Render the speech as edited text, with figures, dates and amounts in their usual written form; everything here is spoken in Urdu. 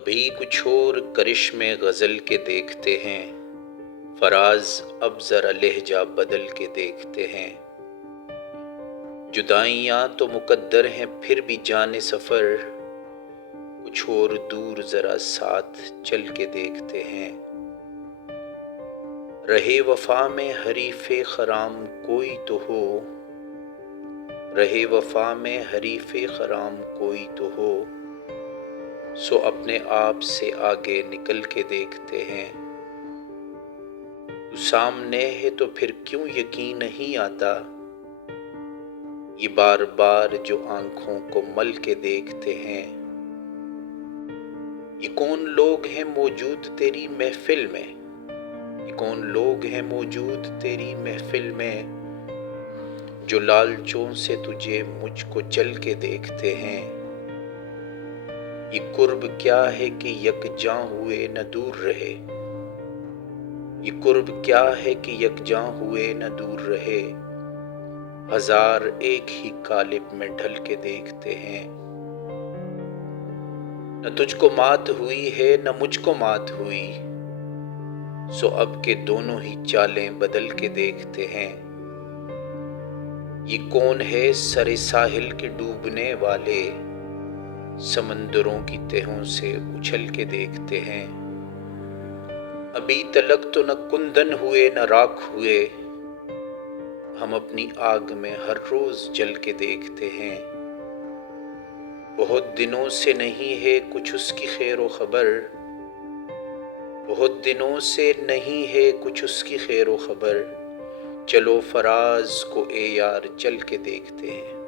ابھی کچھ اور کرشمے غزل کے دیکھتے ہیں، فراز اب ذرا لہجہ بدل کے دیکھتے ہیں۔ جدائیاں تو مقدر ہیں پھر بھی جان سفر، کچھ اور دور ذرا ساتھ چل کے دیکھتے ہیں۔ رہے وفا میں حریف خرام کوئی تو ہو، رہے وفا میں حریف خرام کوئی تو ہو، سو اپنے آپ سے آگے نکل کے دیکھتے ہیں۔ تو سامنے ہے تو پھر کیوں یقین نہیں آتا، یہ بار بار جو آنکھوں کو مل کے دیکھتے ہیں۔ یہ کون لوگ ہیں موجود تیری محفل میں، یہ کون لوگ ہیں موجود تیری محفل میں، جو لالچوں سے تجھے مجھ کو چل کے دیکھتے ہیں۔ یہ قرب کیا ہے کہ یکجاں ہوئے نہ دور رہے، یہ قرب کیا ہے کہ یکجاں ہوئے نہ دور رہے، ہزار ایک ہی قالب میں ڈھل کے دیکھتے ہیں۔ نہ تجھ کو مات ہوئی ہے نہ مجھ کو مات ہوئی، سو اب کے دونوں ہی چالیں بدل کے دیکھتے ہیں۔ یہ کون ہے سر ساحل کے ڈوبنے والے، سمندروں کی تہوں سے اچھل کے دیکھتے ہیں۔ ابھی تلک تو نہ کندن ہوئے نہ راکھ ہوئے، ہم اپنی آگ میں ہر روز جل کے دیکھتے ہیں۔ بہت دنوں سے نہیں ہے کچھ اس کی خیر و خبر، بہت دنوں سے نہیں ہے کچھ اس کی خیر و خبر، چلو فراز کو اے یار چل کے دیکھتے ہیں۔